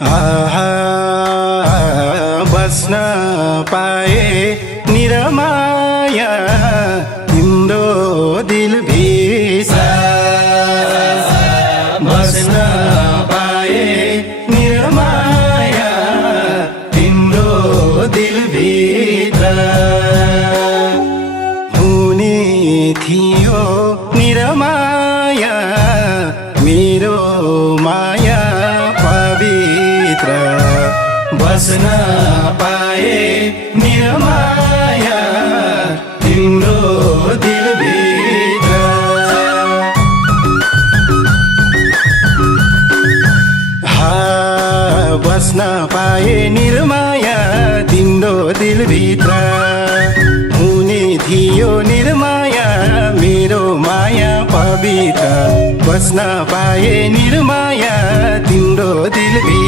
आहा बस्न पाए निरमाया तिम्रो दिलभित्र बस्न पाए निरमाया तिम्रो दिलभित्र हुने थियो निरमाया मेरो माया पवित्र बस्न पाए निरमाया तिम्रो दिलभित्र बस्न पाए निरमाया तिम्रो दिलभित्र हुने थियो निरमाया मेरो माया पवित्र बस्न पाए निरमाया तिम्रो दिलभित्र